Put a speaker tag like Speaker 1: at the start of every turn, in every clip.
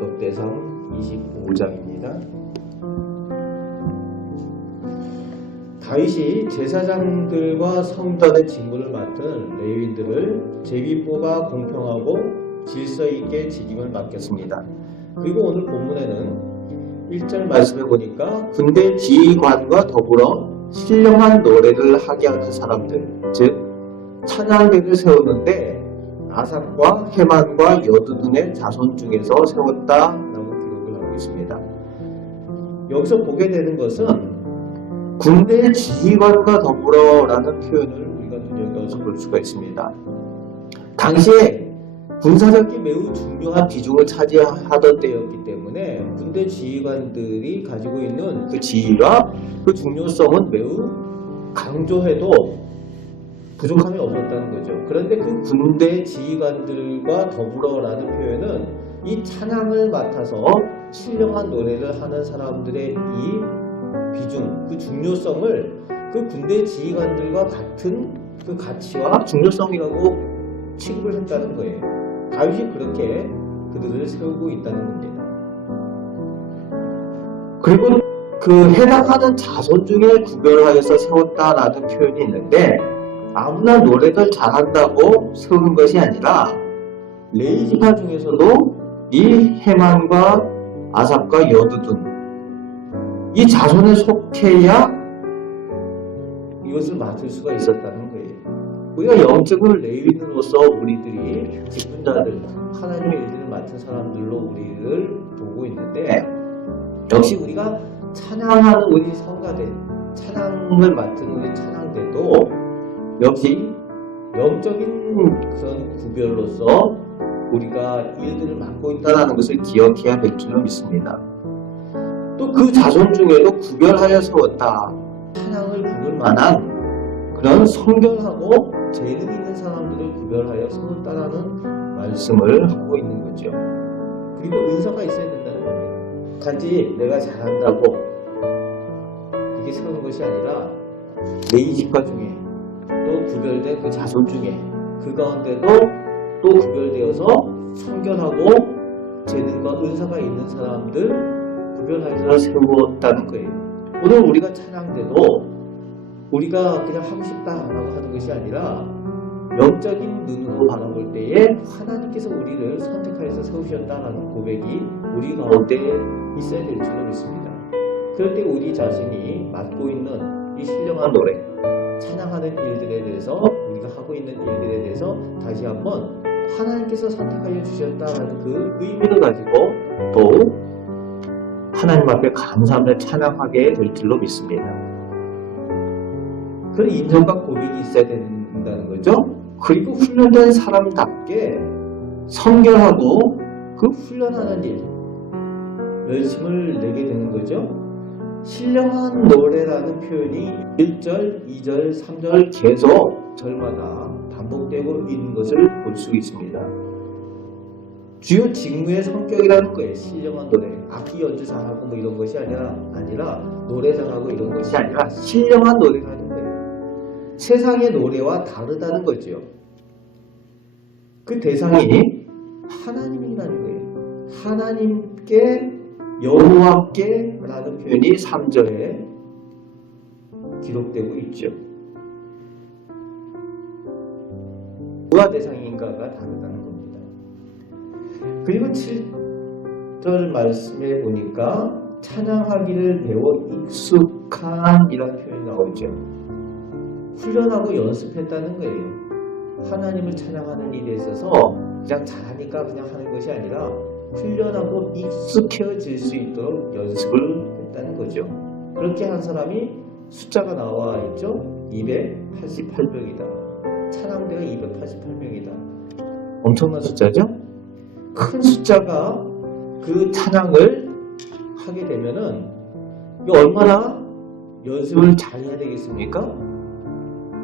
Speaker 1: 역대상 25장입니다. 다윗이 제사장들과 성전의 직무를 맡은 레위인들을 제비 뽑아 공평하고 질서 있게 직임을 맡겼습니다. 그리고 오늘 본문에는 1절 말씀에 보니까 군대 지휘관과 더불어 신령한 노래를 하게 하는 사람들, 즉 찬양대를 세우는데 아삭과 헤만과 여두둔의 자손 중에서 세웠다라고 기록을 하고 있습니다. 여기서 보게 되는 것은 군대 지휘관과 더불어라는 표현을 우리가 눈여겨서 볼 수가 있습니다. 당시에 군사력이 매우 중요한 비중을 차지하던 때였기 때문에 군대 지휘관들이 가지고 있는 그 지위와 그 중요성은 매우 강조해도 부족함이 없었다는 거죠. 그런데 그 군대 지휘관들과 더불어라는 표현은 이 찬양을 맡아서 신령한 노래를 하는 사람들의 이 비중, 그 중요성을 그 군대 지휘관들과 같은 그 가치와 중요성이라고 취급을 했다는 거예요. 다윗이 그렇게 그들을 세우고 있다는 겁니다. 그리고 그 해당하는 자손 중에 구별하여서 세웠다라는 표현이 있는데 아무나 노래를 잘한다고 세우는 것이 아니라 레이지파 중에서도 이 해만과 아삽과 여두둔 이 자손에 속해야 이것을 맡을 수가 있었다는. 우리가 영적으로 레위인으로서 우리들이 직분자들, 하나님의 일들을 맡은 사람들로 우리를 보고 있는데 역시 우리가 찬양하는 우리 성가대, 찬양을 맡은 우리 찬양대도 역시 영적인 그런 구별로서 우리가 일들을 맡고 있다는 것을 기억해야 될 줄로 믿습니다. 또 그 자손 중에도 구별하여 세웠다. 찬양을 부를 만한 그런 성결하고 재능 있는 사람들을 구별하여 세웠다라는 말씀을 하고 있는 거죠. 그리고 은사가 있어야 된다는 겁니다. 단지 내가 잘한다고 이게 세우는 것이 아니라 레이 집화 중에 또 구별된 그 자손 중에 그 가운데도 또 구별되어서 성결하고 재능과 은사가 있는 사람들 구별하여서 세웠다는 거예요. 오늘 우리가 찬양대도 우리가 그냥 하고 싶다라고 하는 것이 아니라 영적인 눈으로 바라볼 때에 하나님께서 우리를 선택하여서 세우셨다라는 고백이 우리 가운데 있어야 될 줄로 믿습니다. 때 우리 자신이 맡고 있는 이 신령한 노래, 찬양하는 일들에 대해서 우리가 하고 있는 일들에 대해서 다시 한번 하나님께서 선택하여 주셨다라는 그 의미를 가지고 더욱 하나님 앞에 감사하며 찬양하게 될 줄로 믿습니다. 그런 인정과 고백이 있어야 된다는 거죠. 그리고 훈련된 사람답게 성결하고 그 훈련하는 일, 열심을 내게 되는 거죠. 신령한 노래라는 표현이 1절, 2절, 3절 계속 절마다 반복되고 있는 것을 볼 수 있습니다. 주요 직무의 성격이라는 거예요. 신령한 노래. 악기 연주 잘하고 뭐 이런 것이 아니라, 아니라 노래 잘하고 이런 것이 아니라 신령한 노래라는. 세상의 노래와 다르다는 거죠. 그 대상이 하나님이라는 거예요. 하나님께 여호와께 라는 표현이 3절에 기록되고 있죠. 누가 대상인가가 다르다는 겁니다. 그리고 7절 말씀에 보니까 찬양하기를 배워 익숙한 이런 표현이 나오죠. 훈련하고 연습했다는 거예요. 하나님을 찬양하는 일에 있어서 그냥 잘하니까 그냥 하는 것이 아니라 훈련하고 익숙해질 수 있도록 연습을 했다는 거죠. 그렇게 한 사람이 숫자가 나와 있죠. 288명이다. 찬양대가 288명이다. 엄청난 숫자죠? 큰 숫자가 그 찬양을 하게 되면은 얼마나 연습을 잘 해야 되겠습니까?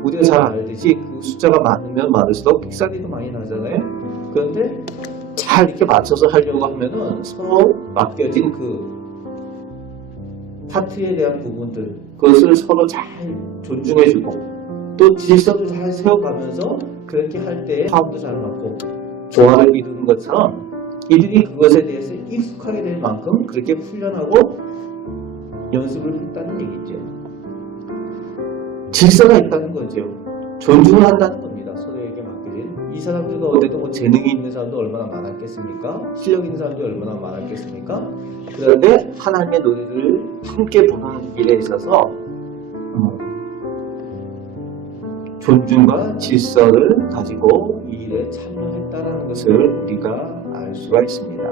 Speaker 1: 우리가 잘 알듯이 그 숫자가 많으면 많을수록 픽사리도 많이 나잖아요. 그런데 잘 이렇게 맞춰서 하려고 하면은 서로 맡겨진 그 파트에 대한 부분들 그것을 서로 잘 존중해주고 또 질서도 잘 세워가면서 그렇게 할 때 화음도 잘 맞고 조화를 이루는 것처럼 이들이 그것에 대해서 익숙하게 될 만큼 그렇게 훈련하고 연습을 했다는 얘기죠. 질서가 있다는 거죠. 존중을 한다는 겁니다. 서로에게 맡기는. 이 사람들과 어제도 뭐 재능이 있는 사람도 얼마나 많았겠습니까? 실력 있는 사람도 얼마나 많았겠습니까? 그런데 하나님의 노래를 함께 부르는 일에 있어서 음, 존중과 질서를 가지고 이 일에 참여했다는 것을 우리가 알 수가 있습니다.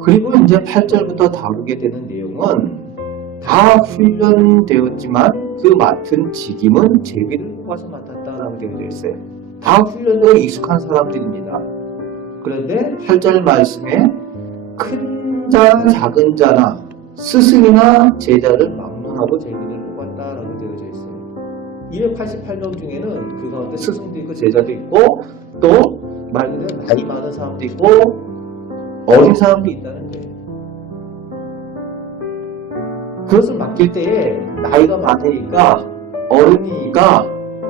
Speaker 1: 그리고 이제 8절부터 다루게 되는 내용은 다 훈련되었지만 그 맡은 직임은 제비를 뽑아서 맡았다라고 되어 있어요. 다 훈련되어 익숙한 사람들입니다. 그런데 8절 말씀에 큰 자, 작은 자나 스승이나 제자를 막론하고 제비를 뽑았다라고 되어져 있어요. 288명 중에는 그 가운데 스승도 있고 제자도 있고 또 말 그대로 나이 많은 사람도 있고 어린 사람도 있다는 거예요. 그것을 맡길 때에 나이가 많으니까 어른이니까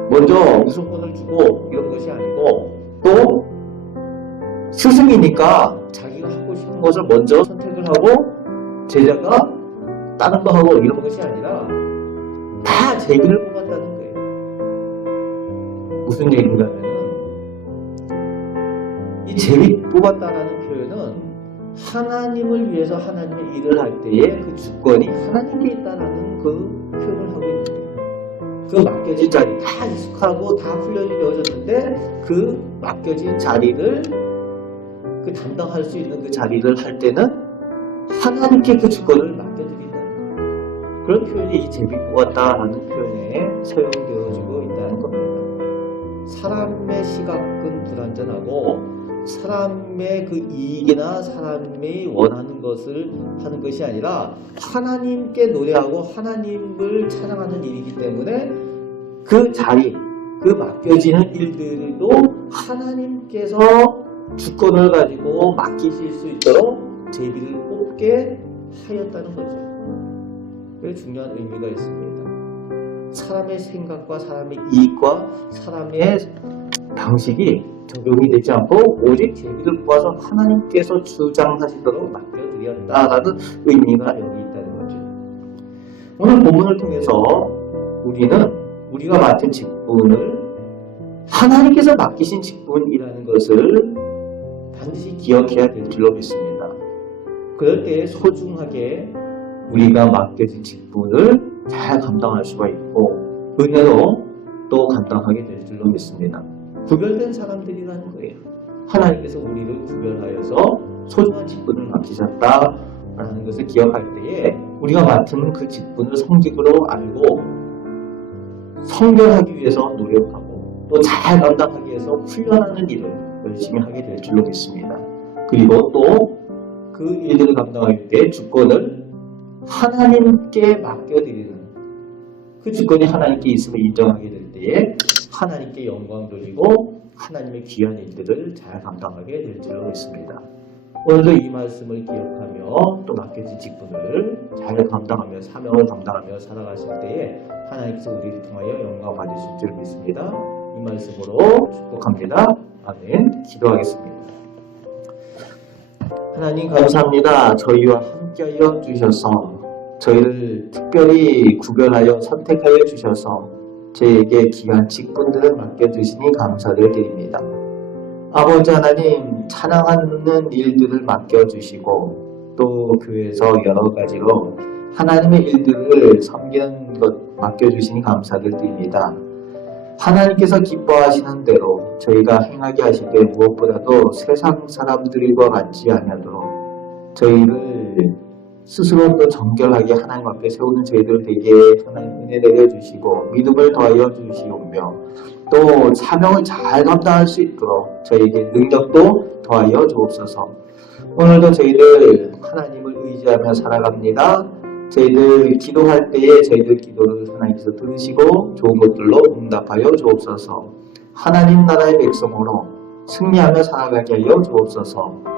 Speaker 1: 먼저 우선권을 주고 이런 것이 아니고 또 스승이니까 자기가 하고 싶은 것을 먼저 선택을 하고 제자가 다른 거 하고 이런 것이 아니라 다 제비를 뽑았다는 거예요. 무슨 얘기인가 하면은 이 제비 뽑았다라는 표현은 하나님을 위해서 하나님의 일을 할 때에 그 주권이 하나님께 있다라는 그 표현을 하고 있는 거예요. 그 맡겨진 자리 다 익숙하고 다 훈련이 되어졌는데 그 맡겨진 자리를 그 담당할 수 있는 그 자리를 할 때는 하나님께 그 주권을 맡겨드린다는. 그런 표현이 이 제비 뽑았다라는 표현에 사용되어지고 있다는 겁니다. 사람의 시각은 불완전하고 사람의 그 이익이나 사람이 원하는 것을 하는 것이 아니라 하나님께 노래하고 하나님을 찬양하는 일이기 때문에 그 자리, 그 맡겨지는 일들도 하나님께서 주권을 가지고 맡기실 수 있도록 제비를 뽑게 하였다는 거죠. 그게 중요한 의미가 있습니다. 사람의 생각과 사람의 이익과 사람의 방식이 적용이 되지 않고 오직 제비를 뽑아서 하나님께서 주장하시도록 맡겨드렸다라는 의미가 여기 있다는 거죠. 오늘 본문을 통해서 우리는 우리가 맡은 직분을 하나님께서 맡기신 직분이라는 것을 반드시 기억해야 될 줄로 믿습니다. 그럴 때 소중하게 우리가 맡겨진 직분을 잘 감당할 수가 있고 은혜로 또 감당하게 될 줄로 믿습니다. 구별된 사람들이라는 거예요. 하나님께서 우리를 구별하여서 소중한 직분을 맡기셨다라는 것을 기억할 때에 우리가 맡은 그 직분을 성직으로 알고 성결하기 위해서 노력하고 또 잘 감당하기 위해서 훈련하는 일을 열심히 하게 될 줄로 믿습니다. 그리고 또 그 일들을 감당할 때 주권을 하나님께 맡겨드리는 그 주권이 하나님께 있음을 인정하게 될 때에 하나님께 영광 돌리고 하나님의 귀한 일들을 잘 감당하게 될 줄로 믿습니다. 오늘도 이 말씀을 기억하며 또 맡겨진 직분을 잘 감당하며 사명을 감당하며 살아가실 때에 하나님께서 우리를 통하여 영광 받으실 줄 믿습니다. 이 말씀으로 축복합니다. 아멘. 기도하겠습니다. 하나님 감사합니다. 저희와 함께하여 주셔서 저희를 특별히 구별하여 선택하여 주셔서 저에게 귀한 직분들을 맡겨주시니 감사를 드립니다. 아버지 하나님 찬양하는 일들을 맡겨주시고 또 교회에서 여러 가지로 하나님의 일들을 섬기는 것 맡겨주시니 감사를 드립니다. 하나님께서 기뻐하시는 대로 저희가 행하게 때 무엇보다도 세상 사람들과 같지 아니하도록 저희를 스스로 또 정결하게 하나님 앞에 세우는 저희들 되게 하나님 은혜 내려주시고 믿음을 더하여 주시오며 또 사명을 잘 감당할 수 있도록 저희에게 능력도 더하여 주옵소서. 오늘도 저희들 하나님을 의지하며 살아갑니다. 저희들 기도할 때에 저희들 기도를 하나님께서 들으시고 좋은 것들로 응답하여 주옵소서. 하나님 나라의 백성으로 승리하며 살아가게 하여 주옵소서